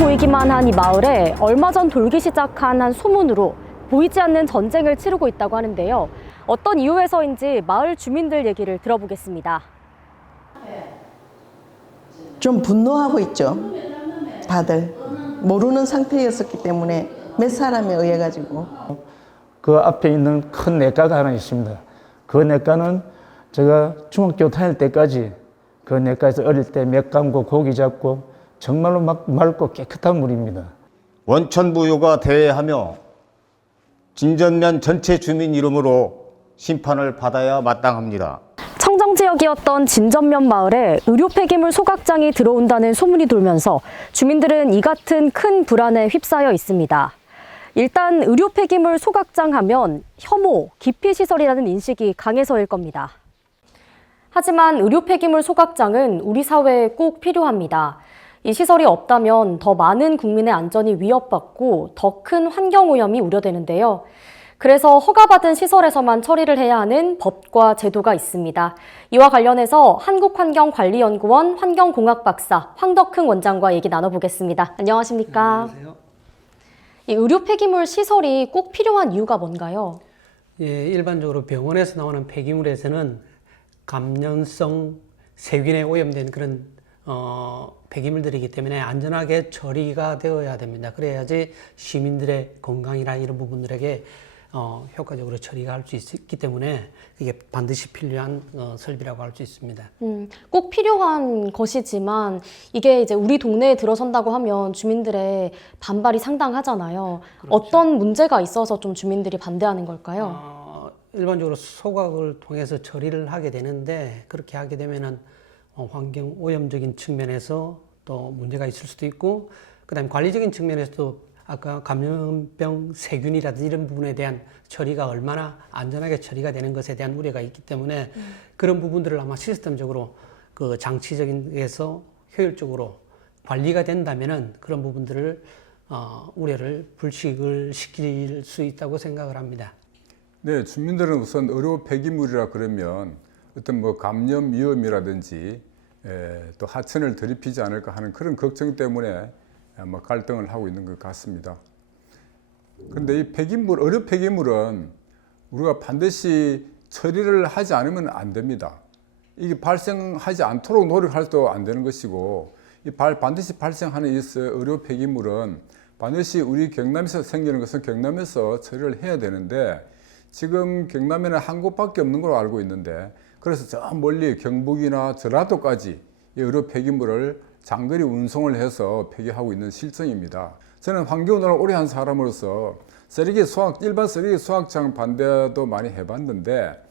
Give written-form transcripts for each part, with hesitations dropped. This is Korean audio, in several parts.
보이기만 한 이 마을에 얼마 전 돌기 시작한 한 소문으로 보이지 않는 전쟁을 치르고 있다고 하는데요. 어떤 이유에서인지 마을 주민들 얘기를 들어보겠습니다. 좀 분노하고 있죠. 다들 모르는 상태였었기 때문에 몇 사람에 의해 가지고. 그 앞에 있는 큰 냇가가 하나 있습니다. 그 냇가는 제가 중학교 다닐 때까지 그 냇가에서 어릴 때 맥 감고 고기 잡고 정말로 막 맑고 깨끗한 물입니다. 원천무효가 대회하며 진전면 전체 주민 이름으로 심판을 받아야 마땅합니다. 청정 지역이었던 진전면 마을에 의료 폐기물 소각장이 들어온다는 소문이 돌면서 주민들은 이 같은 큰 불안에 휩싸여 있습니다. 일단 의료 폐기물 소각장 하면 혐오, 기피시설이라는 인식이 강해서일 겁니다. 하지만 의료 폐기물 소각장은 우리 사회에 꼭 필요합니다. 이 시설이 없다면 더 많은 국민의 안전이 위협받고 더 큰 환경오염이 우려되는데요. 그래서 허가받은 시설에서만 처리를 해야 하는 법과 제도가 있습니다. 이와 관련해서 한국환경관리연구원 환경공학 박사 황덕흥 원장과 얘기 나눠보겠습니다. 안녕하십니까? 안녕하세요. 이 의료 폐기물 시설이 꼭 필요한 이유가 뭔가요? 예, 일반적으로 병원에서 나오는 폐기물에서는 감염성 세균에 오염된 그런 폐기물들이기 때문에 안전하게 처리가 되어야 됩니다. 그래야지 시민들의 건강이나 이런 부분들에게 효과적으로 처리가 할 수 있기 때문에 이게 반드시 필요한 설비라고 할 수 있습니다. 꼭 필요한 것이지만 이게 이제 우리 동네에 들어선다고 하면 주민들의 반발이 상당하잖아요. 그렇죠. 어떤 문제가 있어서 좀 주민들이 반대하는 걸까요? 일반적으로 소각을 통해서 처리를 하게 되는데 그렇게 하게 되면은 환경 오염적인 측면에서 또 문제가 있을 수도 있고, 그다음에 관리적인 측면에서도 아까 감염병 세균이라든지 이런 부분에 대한 처리가 얼마나 안전하게 처리가 되는 것에 대한 우려가 있기 때문에 그런 부분들을 아마 시스템적으로 그 장치적인에서 효율적으로 관리가 된다면은 그런 부분들을 우려를 불식을 시킬 수 있다고 생각을 합니다. 네, 주민들은 우선 의료 폐기물이라 그러면 어떤 뭐 감염 위험이라든지 또 하천을 더럽히지 않을까 하는 그런 걱정 때문에 아마 갈등을 하고 있는 것 같습니다. 그런데 이 폐기물, 의료 폐기물은 우리가 반드시 처리를 하지 않으면 안 됩니다. 이게 발생하지 않도록 노력할도 안 되는 것이고, 반드시 발생하는 이 의료 폐기물은 반드시 우리 경남에서 생기는 것은 경남에서 처리를 해야 되는데, 지금 경남에는 한 곳밖에 없는 걸로 알고 있는데, 그래서 저 멀리 경북이나 전라도까지 이 의료 폐기물을 장거리 운송을 해서 폐기하고 있는 실정입니다. 저는 환경운동을 오래 한 사람으로서 일반 쓰레기 수확장 반대도 많이 해봤는데,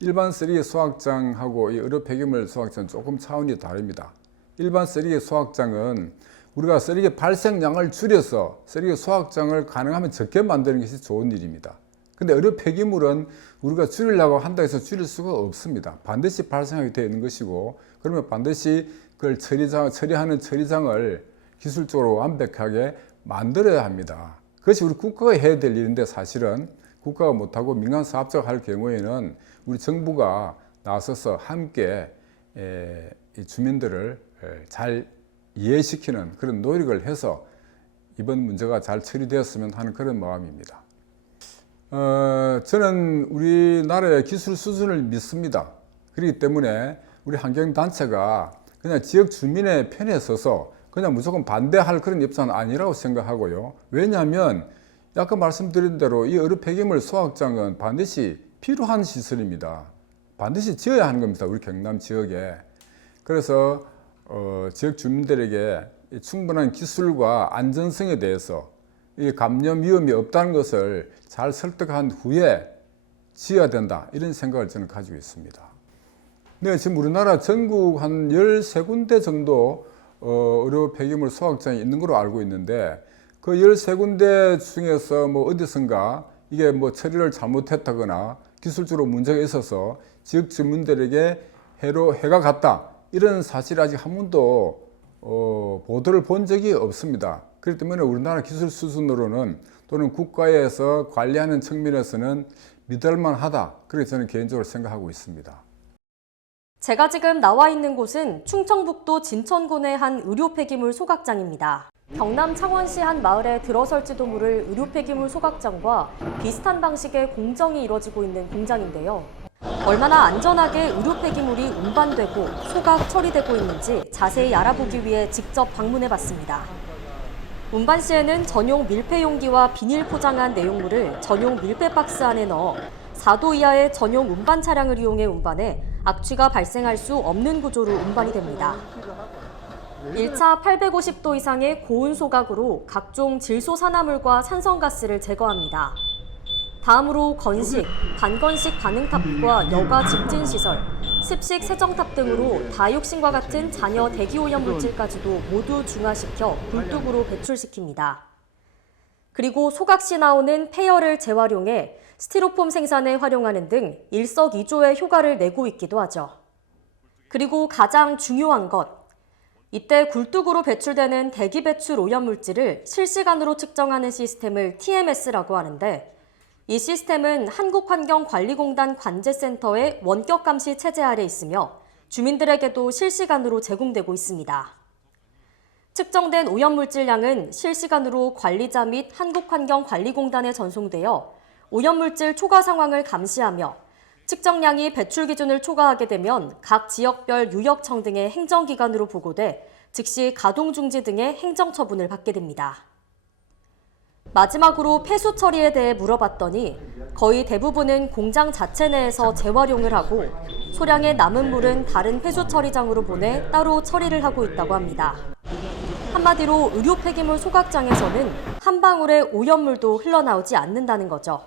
일반 쓰레기 수확장하고 이 의료 폐기물 수확장은 조금 차원이 다릅니다. 일반 쓰레기 수확장은 우리가 쓰레기 발생량을 줄여서 쓰레기 수확장을 가능하면 적게 만드는 것이 좋은 일입니다. 근데 의료 폐기물은 우리가 줄이려고 한다 해서 줄일 수가 없습니다. 반드시 발생하게 되어 있는 것이고, 그러면 반드시 그걸 처리하는 처리장을 기술적으로 완벽하게 만들어야 합니다. 그것이 우리 국가가 해야 될 일인데, 사실은 국가가 못하고 민간 사업자가 할 경우에는 우리 정부가 나서서 함께 이 주민들을 잘 이해시키는 그런 노력을 해서 이번 문제가 잘 처리되었으면 하는 그런 마음입니다. 저는 우리나라의 기술 수준을 믿습니다. 그렇기 때문에 우리 환경단체가 그냥 지역 주민의 편에 서서 그냥 무조건 반대할 그런 입장은 아니라고 생각하고요. 왜냐하면 아까 말씀드린 대로 이 의료 폐기물 소각장은 반드시 필요한 시설입니다. 반드시 지어야 하는 겁니다. 우리 경남 지역에. 그래서 지역 주민들에게 충분한 기술과 안전성에 대해서 이 감염 위험이 없다는 것을 잘 설득한 후에 지어야 된다, 이런 생각을 저는 가지고 있습니다. 네, 지금 우리나라 전국 한 13군데 정도 의료 폐기물 소각장이 있는 걸로 알고 있는데, 그 13군데 중에서 뭐 어디선가 이게 뭐 처리를 잘못했다거나 기술적으로 문제가 있어서 지역 주민들에게 해가 갔다, 이런 사실이 아직 한 번도 보도를 본 적이 없습니다. 그렇기 때문에 우리나라 기술 수준으로는 또는 국가에서 관리하는 측면에서는 믿을만 하다, 그렇게 저는 개인적으로 생각하고 있습니다. 제가 지금 나와 있는 곳은 충청북도 진천군의 한 의료 폐기물 소각장입니다. 경남 창원시 한 마을에 들어설지도 모를 의료 폐기물 소각장과 비슷한 방식의 공정이 이뤄지고 있는 공장인데요. 얼마나 안전하게 의료 폐기물이 운반되고 소각 처리되고 있는지 자세히 알아보기 위해 직접 방문해봤습니다. 운반 시에는 전용 밀폐 용기와 비닐 포장한 내용물을 전용 밀폐 박스 안에 넣어 4도 이하의 전용 운반 차량을 이용해 운반해 악취가 발생할 수 없는 구조로 운반이 됩니다. 1차 850도 이상의 고온 소각으로 각종 질소산화물과 산성가스를 제거합니다. 다음으로 건식, 반건식 반응탑과 여과 직진시설, 습식 세정탑 등으로 다육신과 같은 잔여 대기오염 물질까지도 모두 중화시켜 굴뚝으로 배출시킵니다. 그리고 소각 시 나오는 폐열을 재활용해 스티로폼 생산에 활용하는 등 일석이조의 효과를 내고 있기도 하죠. 그리고 가장 중요한 것, 이때 굴뚝으로 배출되는 대기 배출 오염 물질을 실시간으로 측정하는 시스템을 TMS라고 하는데 이 시스템은 한국환경관리공단 관제센터의 원격 감시 체제 아래 있으며 주민들에게도 실시간으로 제공되고 있습니다. 측정된 오염 물질량은 실시간으로 관리자 및 한국환경관리공단에 전송되어 오염물질 초과 상황을 감시하며 측정량이 배출 기준을 초과하게 되면 각 지역별 유역청 등의 행정기관으로 보고돼 즉시 가동 중지 등의 행정처분을 받게 됩니다. 마지막으로 폐수 처리에 대해 물어봤더니 거의 대부분은 공장 자체 내에서 재활용을 하고 소량의 남은 물은 다른 폐수 처리장으로 보내 따로 처리를 하고 있다고 합니다. 한마디로 의료 폐기물 소각장에서는 한 방울의 오염물도 흘러나오지 않는다는 거죠.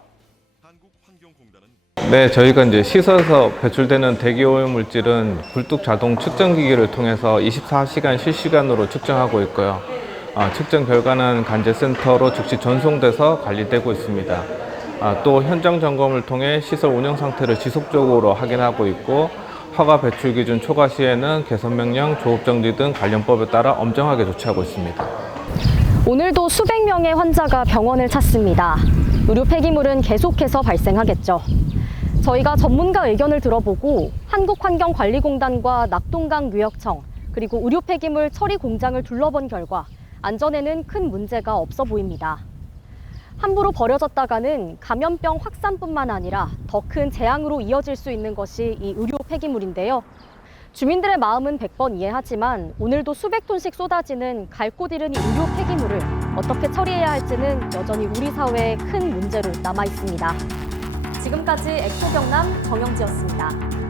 네, 저희가 이제 시설에서 배출되는 대기오염 물질은 굴뚝 자동 측정기기를 통해서 24시간 실시간으로 측정하고 있고요. 측정 결과는 관제센터로 즉시 전송돼서 관리되고 있습니다. 또 현장 점검을 통해 시설 운영 상태를 지속적으로 확인하고 있고 허가 배출 기준 초과 시에는 개선 명령, 조업 정지 등 관련법에 따라 엄정하게 조치하고 있습니다. 오늘도 수백 명의 환자가 병원을 찾습니다. 의료 폐기물은 계속해서 발생하겠죠. 저희가 전문가 의견을 들어보고 한국환경관리공단과 낙동강유역청 그리고 의료 폐기물 처리 공장을 둘러본 결과 안전에는 큰 문제가 없어 보입니다. 함부로 버려졌다가는 감염병 확산뿐만 아니라 더 큰 재앙으로 이어질 수 있는 것이 이 의료 폐기물인데요. 주민들의 마음은 100번 이해하지만 오늘도 수백 톤씩 쏟아지는 갈 곳 잃은 이 의료 폐기물을 어떻게 처리해야 할지는 여전히 우리 사회의 큰 문제로 남아 있습니다. 지금까지 엑소경남 정영지였습니다.